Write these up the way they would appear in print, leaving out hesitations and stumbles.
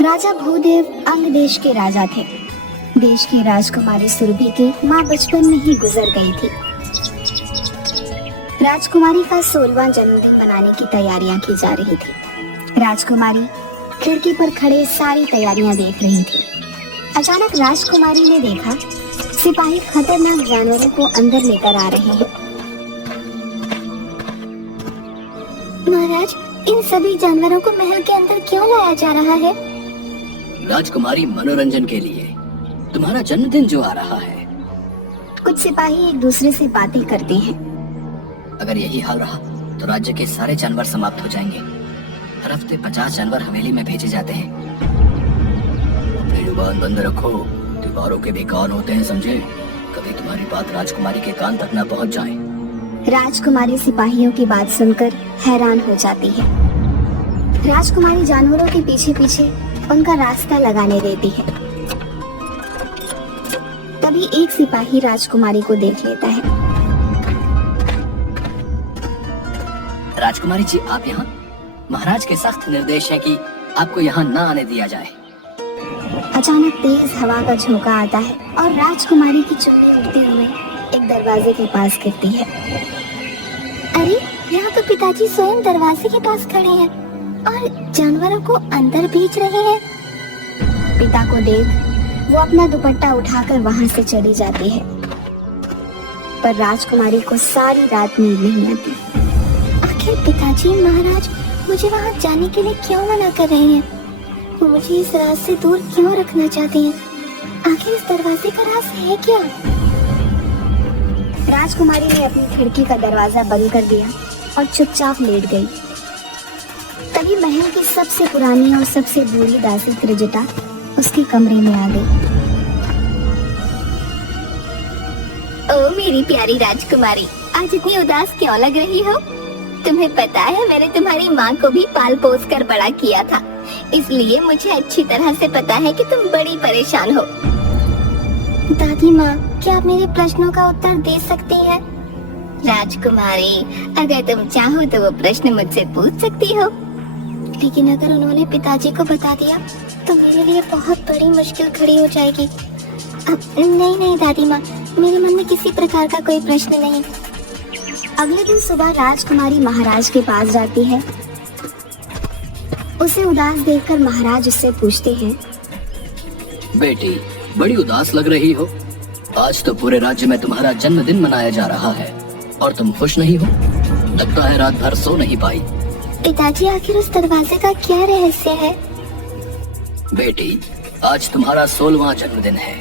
राजा भूदेव अंग देश के राजा थे। देश की राजकुमारी सुरभि की माँ बचपन में ही गुजर गई थी। राजकुमारी का 16वां जन्मदिन मनाने की तैयारियां की जा रही थी। राजकुमारी खिड़की पर खड़े सारी तैयारियां देख रही थी। अचानक राजकुमारी ने देखा सिपाही खतरनाक जानवरों को अंदर लेकर आ रहे हैं। महाराज, इन सभी जानवरों को महल के अंदर क्यों लाया जा रहा है? राजकुमारी, मनोरंजन के लिए। तुम्हारा जन्मदिन जो आ रहा है। कुछ सिपाही एक दूसरे से बातें करते हैं। अगर यही हाल रहा तो राज्य के सारे जानवर समाप्त हो जाएंगे। हर हफ्ते 50 जानवर हवेली में भेजे जाते हैं। अपनी जुबान बंद रखो, दीवारों के भी कान होते हैं, समझे? कभी तुम्हारी बात राजकुमारी के कान तक न पहुंच जाए। राजकुमारी सिपाहियों की बात सुनकर हैरान हो जाती है। राजकुमारी जानवरों के पीछे पीछे उनका रास्ता लगाने देती है। तभी एक सिपाही राजकुमारी को देख लेता है। राजकुमारी जी, आप यहाँ? महाराज के सख्त निर्देश है कि आपको यहाँ न आने दिया जाए। अचानक तेज हवा का झोंका आता है और राजकुमारी की चुन्नी उड़ते हुए एक दरवाजे के पास गिरती है। अरे, यहाँ तो पिताजी स्वयं दरवाजे के पास खड़े हैं और जानवरों को अंदर भेज रहे हैं। पिता को देख वो अपना दुपट्टा उठाकर वहाँ से चली जाती है, पर राजकुमारी को सारी रात नींद नहीं आती। आखिर पिताजी महाराज मुझे वहाँ जाने के लिए क्यों मना कर रहे हैं? वो मुझे इस राज से दूर क्यों रखना चाहते हैं? आखिर इस दरवाजे का राज है क्या? राजकुमारी ने अपनी खिड़की का दरवाजा बंद कर दिया और चुपचाप लेट गई। तभी महल की सबसे पुरानी और सबसे बूढ़ी दासी त्रिजटा उसके कमरे में आ गई। ओ मेरी प्यारी राजकुमारी, आज इतनी उदास क्यों लग रही हो? तुम्हें पता है मैंने तुम्हारी माँ को भी पाल पोस कर बड़ा किया था, इसलिए मुझे अच्छी तरह से पता है कि तुम बड़ी परेशान हो। दादी माँ, क्या आप मेरे प्रश्नों का उत्तर दे सकती हैं? राजकुमारी, अगर तुम चाहो तो वो प्रश्न मुझसे पूछ सकती हो, लेकिन अगर उन्होंने पिताजी को बता दिया तो मेरे लिए बहुत बड़ी मुश्किल खड़ी हो जाएगी। अब नहीं दादी माँ, मेरे मन में किसी प्रकार का कोई प्रश्न नहीं। अगले दिन सुबह राजकुमारी महाराज के पास जाती है। उसे उदास देखकर महाराज उससे पूछते हैं, बेटी, बड़ी उदास लग रही हो। आज तो पूरे राज्य में तुम्हारा जन्मदिन मनाया जा रहा है और तुम खुश नहीं हो। लगता है रात भर सो नहीं पाई। पिताजी, आखिर उस दरवाजे का क्या रहस्य है? बेटी, आज तुम्हारा 16वां जन्मदिन है।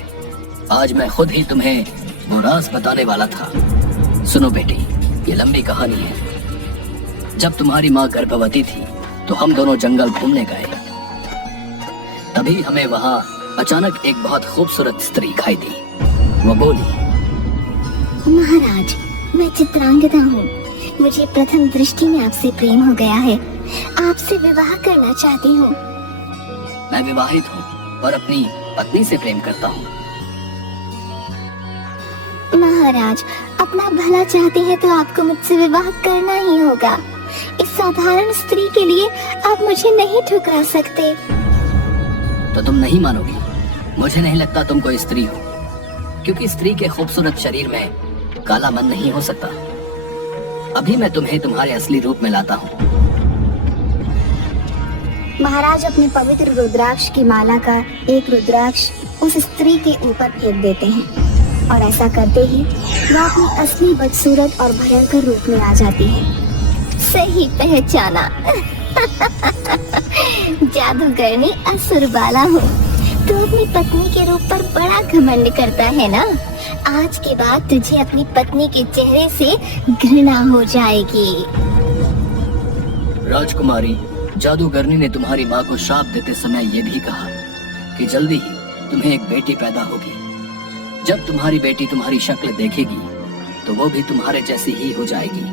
आज मैं खुद ही तुम्हें वो राज बताने वाला था। सुनो बेटी, ये लंबी कहानी है। जब तुम्हारी माँ गर्भवती थी तो हम दोनों जंगल घूमने गए। तभी हमें वहाँ अचानक एक बहुत खूबसूरत स्त्री दिखाई दी। वो बोली, महाराज, मैं चित्रांगदा हूँ। मुझे प्रथम दृष्टि में आपसे प्रेम हो गया है। आपसे विवाह करना चाहती हूँ। मैं विवाहित हूँ और अपनी पत्नी से प्रेम करता हूँ। महाराज, अपना भला चाहते हैं तो आपको मुझसे विवाह करना ही होगा। इस साधारण स्त्री के लिए आप मुझे नहीं ठुकरा सकते। तो तुम नहीं मानोगी? मुझे नहीं लगता तुम कोई स्त्री हो, क्योंकि स्त्री के खूबसूरत शरीर में काला मन नहीं हो सकता। अभी मैं तुम्हें तुम्हारे असली रूप में लाता हूँ। महाराज अपने पवित्र रुद्राक्ष की माला का एक रुद्राक्ष उस स्त्री के ऊपर फेंक देते हैं और ऐसा करते ही वह अपनी असली बदसूरत और भयंकर रूप में आ जाती है। सही पहचाना। जादूगरनी असुरबाला हूँ। तू अपनी पत्नी के रूप पर बड़ा घमंड करता है ना? आज के बाद तुझे अपनी पत्नी के चेहरे से घृणा हो जाएगी। राजकुमारी, जादूगरनी ने तुम्हारी माँ को श्राप देते समय ये भी कहा कि जल्दी ही तुम्हें एक बेटी पैदा होगी। जब तुम्हारी बेटी तुम्हारी शक्ल देखेगी तो वो भी तुम्हारे जैसी ही हो जाएगी।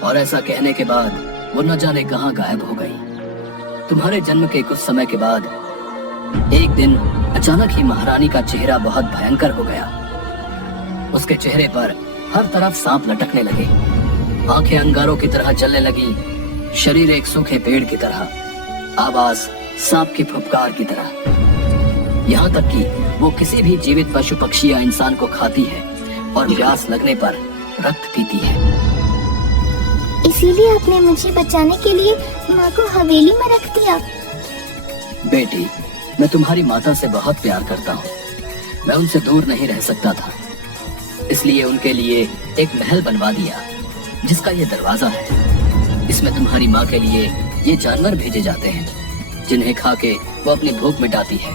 और ऐसा कहने के बाद वो न जाने कहाँ गायब हो गई। तुम्हारे जन्म के कुछ समय के बाद एक दिन अचानक ही महारानी का चेहरा बहुत भयंकर हो गया। उसके चेहरे पर हर तरफ सांप लटकने लगे, आंखें अंगारों की तरह जलने लगी, शरीर एक सूखे पेड़ की तरह, आवाज सांप के फुफकार की तरह। यहाँ तक कि वो किसी भी जीवित पशु पक्षी या इंसान को खाती है और प्यास लगने पर रक्त पीती है। इसीलिए आपने मुझे बचाने के लिए माँ को हवेली में रख दिया। बेटी, मैं तुम्हारी माता से बहुत प्यार करता हूँ। मैं उनसे दूर नहीं रह सकता था, इसलिए उनके लिए एक महल बनवा दिया जिसका ये दरवाजा है। इसमें तुम्हारी माँ के लिए ये जानवर भेजे जाते हैं जिन्हें खा के वो अपनी भूख मिटाती है।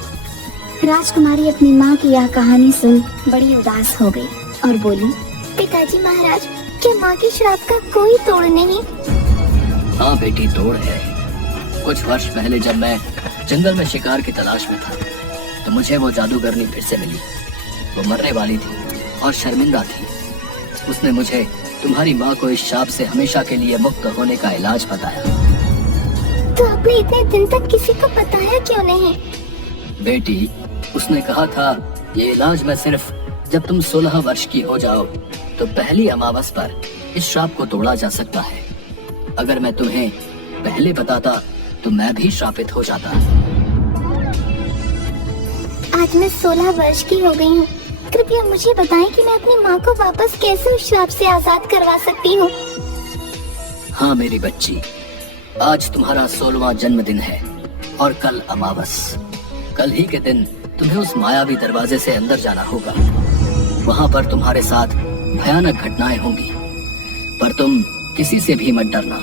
राजकुमारी अपनी माँ की यह कहानी सुन बड़ी उदास हो गई और बोली, पिताजी महाराज, क्या माँ के श्राप का कोई तोड़ नहीं? हाँ बेटी, तोड़ है। कुछ वर्ष पहले जब मैं जंगल में शिकार की तलाश में था तो मुझे वो जादूगरनी फिर से मिली। वो मरने वाली थी और शर्मिंदा थी। उसने मुझे तुम्हारी माँ को इस शाप से हमेशा के लिए मुक्त होने का इलाज बताया। तो आपने इतने दिन तक किसी को बताया क्यों नहीं? बेटी, उसने कहा था ये इलाज मैं सिर्फ जब तुम 16 वर्ष की हो जाओ तो पहली अमावस पर इस श्राप को तोड़ा जा सकता है। अगर मैं तुम्हें पहले बताता तो मैं भी श्रापित हो जाता। आज मैं 16 वर्ष की हो गई हूँ। कृपया मुझे बताएं कि मैं अपनी माँ को वापस कैसे उस श्राप से आजाद करवा सकती हूँ। हाँ मेरी बच्ची, आज तुम्हारा 16वां जन्मदिन है और कल अमावस। कल ही के दिन तुम्हें उस मायावी दरवाजे से अंदर जाना होगा। वहाँ पर तुम्हारे साथ भयानक घटनाएं होंगी, पर तुम किसी से भी मत डरना।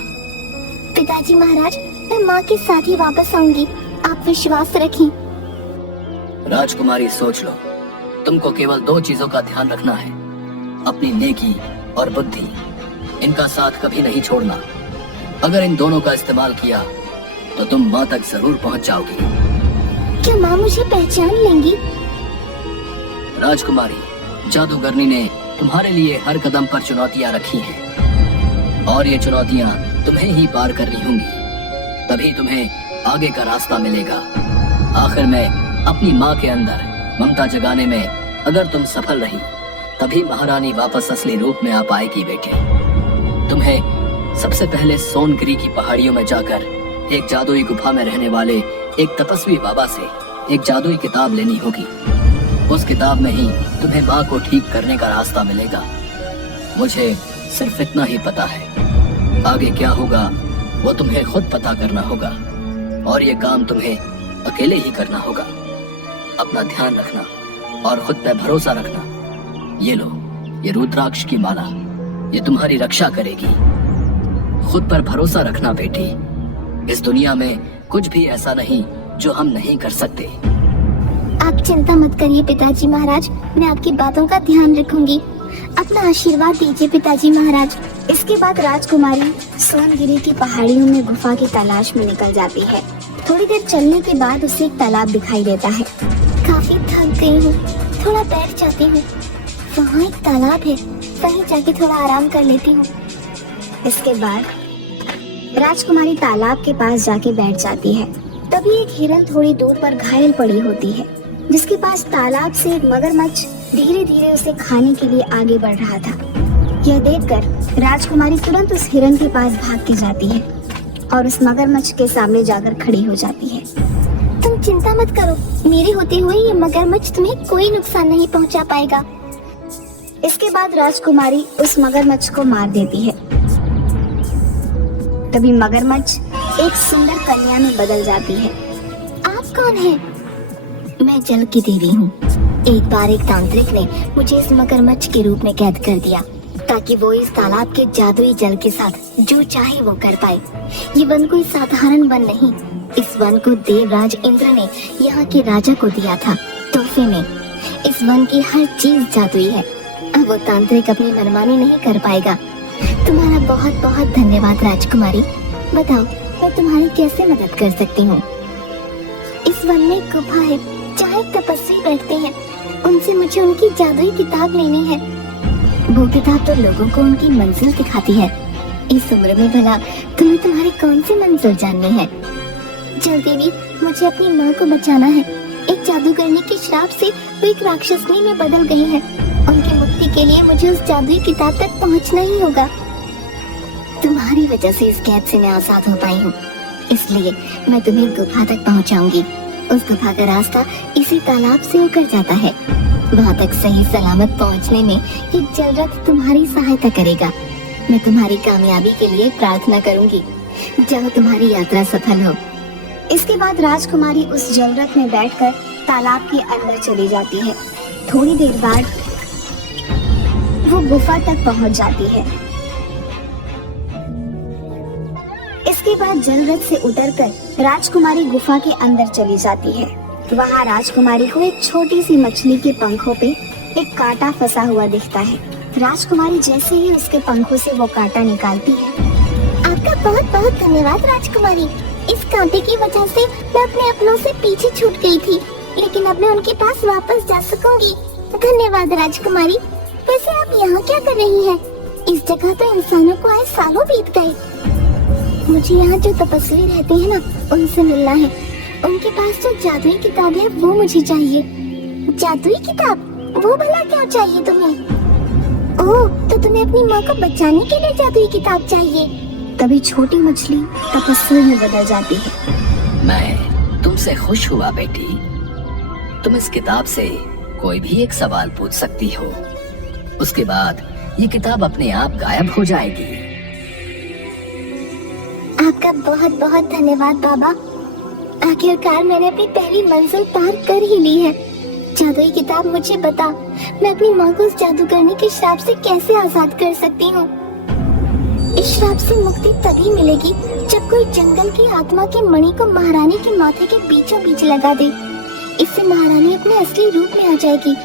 पिताजी महाराज, मैं माँ के साथ ही वापस आऊंगी, आप विश्वास रखें। राजकुमारी, सोच लो, तुमको केवल 2 चीजों का ध्यान रखना है, अपनी नेकी और बुद्धि। इनका साथ कभी नहीं छोड़ना। अगर इन दोनों का इस्तेमाल किया तो तुम माँ तक जरूर पहुँच जाओगी। क्या माँ मुझे पहचान लेंगी? राजकुमारी, जादूगरनी ने तुम्हारे लिए हर कदम पर चुनौतियाँ रखी हैं और ये चुनौतियाँ तुम्हें ही पार करनी होंगी, तभी तुम्हें आगे का रास्ता मिलेगा। आखिर में अपनी माँ के अंदर ममता जगाने में अगर तुम सफल रही तभी महारानी वापस असली रूप में आ पाएगी। बेटे, तुम्हें सबसे पहले सोनगिरी की पहाड़ियों में जाकर एक जादुई गुफा में रहने वाले एक तपस्वी बाबा से एक जादुई किताब लेनी होगी। उस किताब में ही तुम्हें माँ को ठीक करने का रास्ता मिलेगा। मुझे सिर्फ इतना ही पता है, आगे क्या होगा वो तुम्हें खुद पता करना होगा और ये काम तुम्हें अकेले ही करना होगा। अपना ध्यान रखना और खुद पे भरोसा रखना। ये लो, ये रुद्राक्ष की माला, ये तुम्हारी रक्षा करेगी। खुद पर भरोसा रखना बेटी। इस दुनिया में कुछ भी ऐसा नहीं जो हम नहीं कर सकते। आप चिंता मत करिए पिताजी महाराज, मैं आपकी बातों का ध्यान रखूंगी। अपना आशीर्वाद दीजिए पिताजी महाराज। इसके बाद राजकुमारी सोनगिरी की पहाड़ियों में गुफा की तलाश में निकल जाती है। थोड़ी देर चलने के बाद उसे एक तालाब दिखाई देता है। काफी थक गई हूँ, थोड़ा बैठ जाती हूँ। वहाँ एक तालाब है, वहीं जाके थोड़ा आराम कर लेती हूँ। इसके बाद राजकुमारी तालाब के पास जाके बैठ जाती है। तभी एक हिरन थोड़ी दूर पर घायल पड़ी होती है, जिसके पास तालाब से एक मगरमच्छ धीरे धीरे उसे खाने के लिए आगे बढ़ रहा था। यह देखकर राजकुमारी तुरंत उस हिरन के पास भाग के जाती है और उस मगरमच्छ के सामने जाकर खड़ी हो जाती है। तुम चिंता मत करो, मेरे होते हुए ये मगरमच्छ तुम्हें कोई नुकसान नहीं पहुंचा पाएगा। इसके बाद राजकुमारी उस मगरमच्छ को मार देती है। तभी मगरमच्छ एक सुंदर कन्या में बदल जाती है। आप कौन हैं? मैं जल की देवी हूँ। एक बार एक तांत्रिक ने मुझे इस मगरमच्छ के रूप में कैद कर दिया ताकि वो इस तालाब के जादुई जल के साथ जो चाहे वो कर पाए। ये वन कोई साधारण वन नहीं, इस वन को देवराज इंद्र ने यहाँ के राजा को दिया था तोहफे में। इस वन की हर चीज जादुई है, अब वो तांत्रिक अपनी मनमानी नहीं कर पाएगा। तुम्हारा बहुत बहुत धन्यवाद राजकुमारी। बताओ मैं तुम्हारी कैसे मदद कर सकती हूँ? इस वन में एक गुफा है जहाँ एक तपस्वी बैठते हैं, उनसे मुझे उनकी जादुई किताब लेनी है। वो किताब तो लोगों को उनकी मंजिल दिखाती है। इस उम्र में भला तुम्हें तुम्हारी कौन सी मंजिल जाननी है? जल देवी, मुझे अपनी माँ को बचाना है। एक जादूगरनी के श्राप से वो एक राक्षसनी में बदल गई है। उनकी मुक्ति के लिए मुझे उस जादुई किताब तक पहुँचना ही होगा। तुम्हारी वजह से इस कैद से मैं आजाद हो पाई हूँ, इसलिए मैं तुम्हें गुफा तक पहुंचाऊंगी। उस गुफा का रास्ता इसी तालाब से होकर जाता है। वहां तक सही सलामत पहुंचने में ये जलरथ तुम्हारी सहायता करेगा। मैं तुम्हारी कामयाबी के लिए प्रार्थना करूंगी। जाओ, तुम्हारी यात्रा सफल हो। इसके बाद राजकुमारी उस जलरथ में बैठकर तालाब के अंदर चली जाती है। थोड़ी देर बाद वो गुफा तक पहुंच जाती है। इसके बाद जलरथ से उतरकर राजकुमारी गुफा के अंदर चली जाती है। वहां राजकुमारी को एक छोटी सी मछली के पंखों पे एक कांटा फंसा हुआ दिखता है। राजकुमारी जैसे ही उसके पंखों से वो कांटा निकालती है। आपका बहुत बहुत धन्यवाद राजकुमारी। इस कांटे की वजह से मैं अपने अपनों से पीछे छूट गई थी, लेकिन अब मैं उनके पास वापस जा सकूंगी। धन्यवाद राजकुमारी। वैसे आप यहाँ क्या कर रही हैं? इस जगह तो इंसानों को आए सालों बीत गए। मुझे यहाँ जो तपस्वी रहते हैं ना, उनसे मिलना है। उनके पास जो जादुई किताब है वो मुझे चाहिए। जादुई किताब? वो भला क्या चाहिए तुम्हें? ओह, तो तुम्हें अपनी माँ को बचाने के लिए जादुई किताब चाहिए। तभी छोटी मछली तपस्वी में बदल जाती है। मैं तुमसे खुश हुआ बेटी। तुम इस किताब से कोई भी एक सवाल पूछ सकती हो, उसके बाद ये किताब अपने आप गायब हो जाएगी। आपका बहुत बहुत धन्यवाद बाबा। आखिरकार मैंने अपनी पहली मंजिल पार कर ही ली है। जादुई किताब, मुझे बता, मैं अपनी माँ को उस जादूगरनी के श्राप से कैसे आजाद कर सकती हूँ? इस श्राप से मुक्ति तभी मिलेगी जब कोई जंगल की आत्मा के मणि को महारानी के माथे के बीचों बीच लगा दे। इससे महारानी अपने असली रूप में आ जाएगी।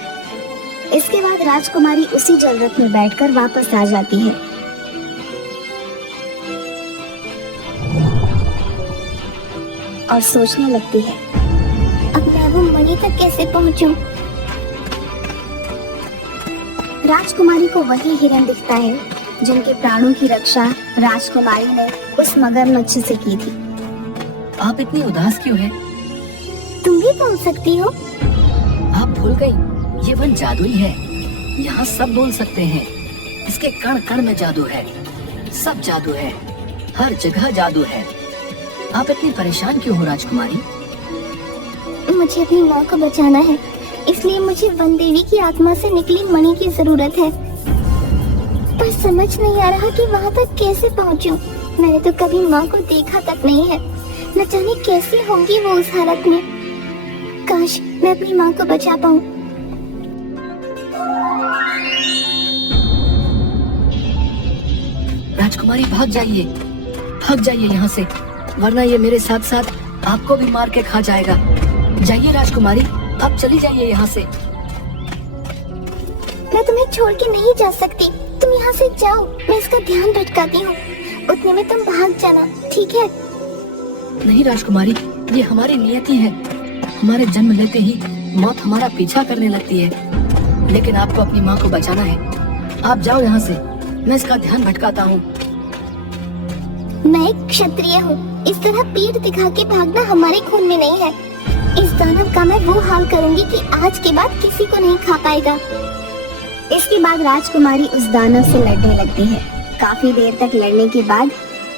इसके बाद राजकुमारी उसी जलरथ में बैठकर वापस आ जाती है। और सोचने लगती है, अब मैं वो मणि तक कैसे पहुँचूं? राजकुमारी को वही हिरन दिखता है जिनके प्राणों की रक्षा राजकुमारी ने उस मगरमच्छ से की थी। आप इतनी उदास क्यों हैं? तुम भी बोल सकती हो। आप भूल गई, ये वन जादुई है। यहाँ सब बोल सकते हैं। इसके कण कण में जादू है। सब जादू है, हर जगह जादू है। आप इतनी परेशान क्यों हो राजकुमारी? मुझे अपनी माँ को बचाना है, इसलिए मुझे वन देवी की आत्मा से निकली मणि की जरूरत है। पर समझ नहीं आ रहा कि वहाँ तक कैसे पहुँचूं। मैंने तो कभी माँ को देखा तक नहीं है। न जाने कैसी होंगी वो उस हालत में। काश मैं अपनी माँ को बचा पाऊँ। राजकुमारी भाग जाइए यहाँ से, वरना ये मेरे साथ साथ आपको भी मार के खा जाएगा। जाइए राजकुमारी, आप चली जाइए यहाँ से। मैं तुम्हें छोड़ के नहीं जा सकती। तुम यहाँ से जाओ, मैं इसका ध्यान भटकाती हूँ। उतने में तुम भाग जाना, ठीक है? नहीं राजकुमारी, ये हमारी नियति है। हमारे जन्म लेते ही मौत हमारा पीछा करने लगती है, लेकिन आपको अपनी माँ को बचाना है। आप जाओ यहाँ से, मैं इसका ध्यान भटकाता हूँ। मैं एक क्षत्रिय हूँ। इस तरह पीठ दिखा के भागना हमारे खून में नहीं है। इस दानव का मैं वो हाल करूँगी कि आज के बाद किसी को नहीं खा पाएगा। इसके बाद राजकुमारी उस दानव से लड़ने लगती है। काफी देर तक लड़ने के बाद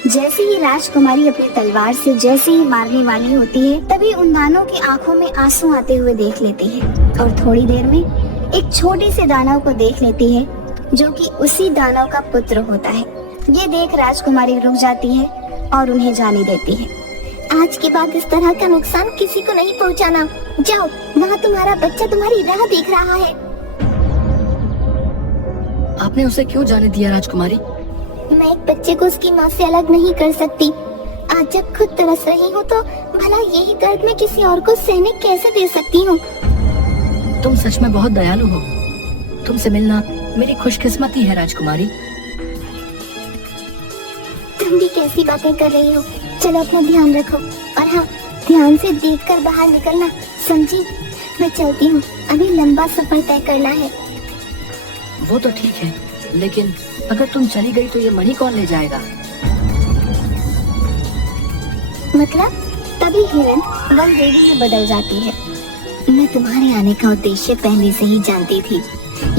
जैसे ही राजकुमारी अपनी तलवार से जैसे ही मारने वाली होती है, तभी उन दानव की आंखों में आंसू आते हुए देख लेती है और थोड़ी देर में एक छोटे से दानव को देख लेती है जो कि उसी दानव का पुत्र होता है। ये देख राजकुमारी रुक जाती है और उन्हें जाने देती है। आज के बाद इस तरह का नुकसान किसी को नहीं पहुंचाना। जाओ, वहाँ तुम्हारा बच्चा तुम्हारी राह देख रहा है। आपने उसे क्यों जाने दिया राजकुमारी? मैं एक बच्चे को उसकी माँ से अलग नहीं कर सकती। आज जब खुद तरस रही हूँ तो भला यही दर्द मैं किसी और को सहने कैसे दे सकती हूँ? तुम सच में बहुत दयालु हो। तुमसे मिलना मेरी खुशकिस्मती है राजकुमारी। तुम भी कैसी बातें कर रही हो? चलो अपना ध्यान रखो, और हाँ, ध्यान से देखकर बाहर निकलना, समझी? मैं चलती हूँ, अभी लंबा सफर तय करना है। वो तो ठीक है, लेकिन अगर तुम चली गई तो ये मणि कौन ले जाएगा? मतलब? तभी हिरन वन देवी में बदल जाती है। मैं तुम्हारे आने का उद्देश्य पहले से ही जानती थी,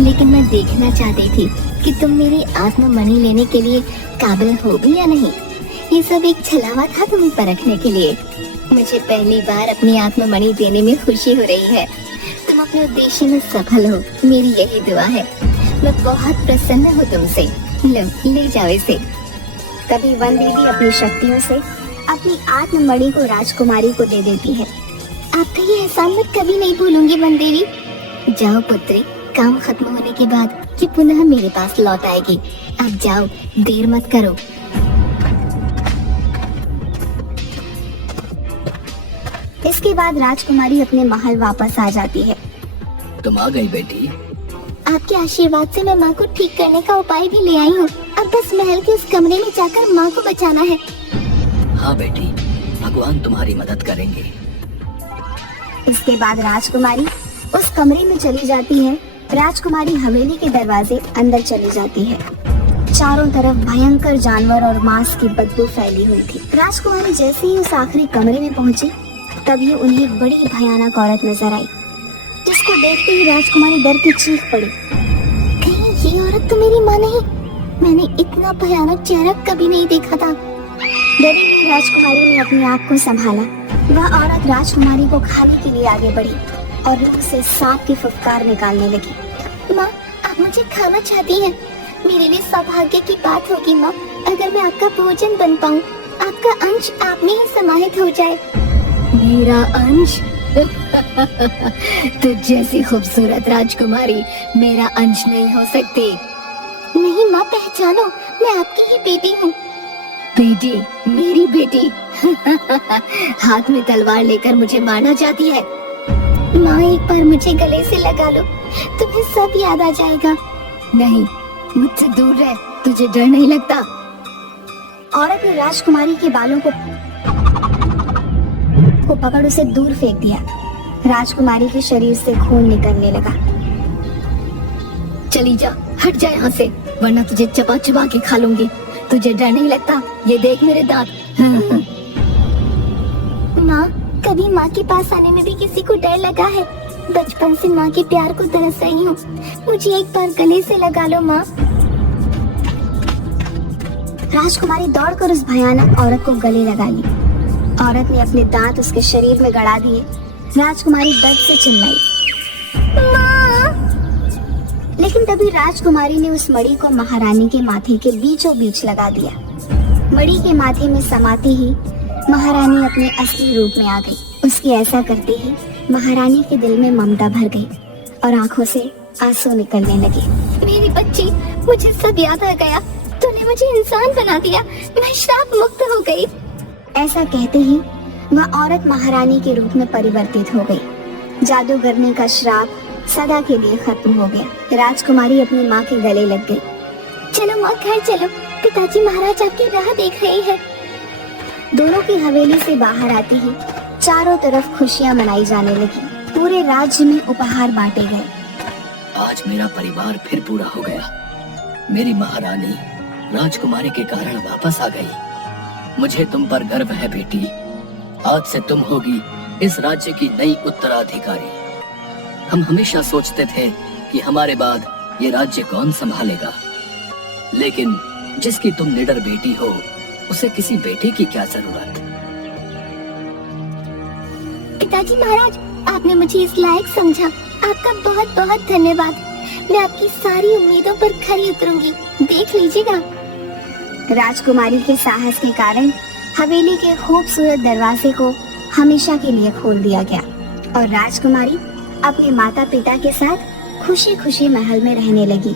लेकिन मैं देखना चाहती थी कि तुम मेरी आत्मा मणि लेने के लिए काबिल हो भी या नहीं। ये सब एक छलावा था तुम्हें परखने के लिए। मुझे पहली बार अपनी आत्ममणि देने में खुशी हो रही है। तुम अपने उद्देश्य में सफल हो, मेरी यही दुआ है। मैं बहुत प्रसन्न हूँ तुमसे। लो, ले जाओ इसे। तभी वन देवी अपनी शक्तियों से अपनी आत्ममणि को राजकुमारी को दे देती है। आपका ये एहसान मैं कभी नहीं भूलूंगी वन देवी। जाओ पुत्री, काम खत्म होने के बाद ये पुनः मेरे पास लौट आएगी। अब जाओ, देर मत करो। इसके बाद राजकुमारी अपने महल वापस आ जाती है। तुम आ गई बेटी। आपके आशीर्वाद से मैं माँ को ठीक करने का उपाय भी ले आई हूँ। अब बस महल के उस कमरे में जाकर माँ को बचाना है। हाँ बेटी, भगवान तुम्हारी मदद करेंगे। इसके बाद राजकुमारी उस कमरे में चली जाती है। राजकुमारी हवेली के दरवाजे अंदर चली जाती है। चारों तरफ भयंकर जानवर और मांस की बदबू फैली हुई थी। राजकुमारी जैसे ही उस आखिरी कमरे में पहुंची, तभी उन्हें एक बड़ी भयानक औरत नजर आई, जिसको देखते ही राजकुमारी डर की चीख पड़ी। कहीं ये औरत तो मेरी माँ नहीं? मैंने इतना भयानक चेहरा कभी नहीं देखा था। डरी हुई राजकुमारी ने अपनी आँख को संभाला। वह औरत राजकुमारी को खाने के लिए आगे बढ़ी और मुंह से सांप की फुफकार निकालने लगी। माँ, आप मुझे खाना चाहती हैं? मेरे लिए सौभाग्य की बात होगी माँ, अगर मैं आपका भोजन बन पाऊँ, आपका अंश आप में ही समाहित हो जाए। मेरा अंश? तुझ जैसी खूबसूरत राजकुमारी मेरा अंश नहीं हो सकती। नहीं माँ, पहचानो, मैं आपकी ही बेटी हूँ। बेटी? मेरी बेटी? हाथ में तलवार लेकर मुझे मारना चाहती है? माँ, एक बार मुझे गले से लगा लो, तुम्हें सब याद आ जाएगा। नहीं, मुझसे दूर रह, तुझे डर नहीं लगता? औरत ने राजकुमारी के बालों को पकड़ उसे दूर फेंक दिया। राजकुमारी के शरीर से खून निकलने लगा। चली जा, हट जा यहाँ से, वरना तुझे चबा चबा के खा लूंगी। तुझे डर नहीं लगता? ये देख मेरे दांत। माँ, कभी माँ के पास आने में भी किसी को डर लगा है? बचपन से माँ के प्यार को तरस रही हूँ, मुझे एक बार गले से लगा लो माँ। राजकुमारी दौड़कर उस भयानक औरत को गले लगा ली। औरत ने अपने दांत उसके शरीर में गड़ा दिए। राजकुमारी दर्द से चिल्लाई, माँ! लेकिन तभी राजकुमारी ने उस मणि को महारानी के माथे के बीचों बीच लगा दिया। मणि के माथे में समाते ही महारानी अपने असली रूप में आ गई। उसके ऐसा करते ही महारानी के दिल में ममता भर गई और आंखों से आंसू निकलने लगे। मेरी बच्ची, मुझे सब याद आ गया। तूने मुझे इंसान बना दिया, मैं श्राप मुक्त हो गई। ऐसा कहते ही वह औरत महारानी के रूप में परिवर्तित हो गई। जादूगरनी का श्राप सदा के लिए खत्म हो गया। राजकुमारी अपनी माँ के गले लग गई। चलो माँ, घर चलो, पिताजी महाराज आपकी राह देख रहे हैं। दोनों की हवेली से बाहर आते ही चारों तरफ खुशियां मनाई जाने लगी। पूरे राज्य में उपहार बांटे गए। आज मेरा परिवार फिर पूरा हो गया। मेरी महारानी राजकुमारी के कारण वापस आ गई। मुझे तुम पर गर्व है बेटी। आज से तुम होगी इस राज्य की नई उत्तराधिकारी। हम हमेशा सोचते थे कि हमारे बाद ये राज्य कौन संभालेगा, लेकिन जिसकी तुम निडर बेटी हो, उसे किसी बेटे की क्या जरूरत। पिताजी महाराज, आपने मुझे इस लायक समझा, आपका बहुत बहुत धन्यवाद। मैं आपकी सारी उम्मीदों पर खरी उतरूंगी, देख लीजिएगा। राजकुमारी के साहस के कारण हवेली के खूबसूरत दरवाजे को हमेशा के लिए खोल दिया गया और राजकुमारी अपने माता पिता के साथ खुशी खुशी महल में रहने लगी।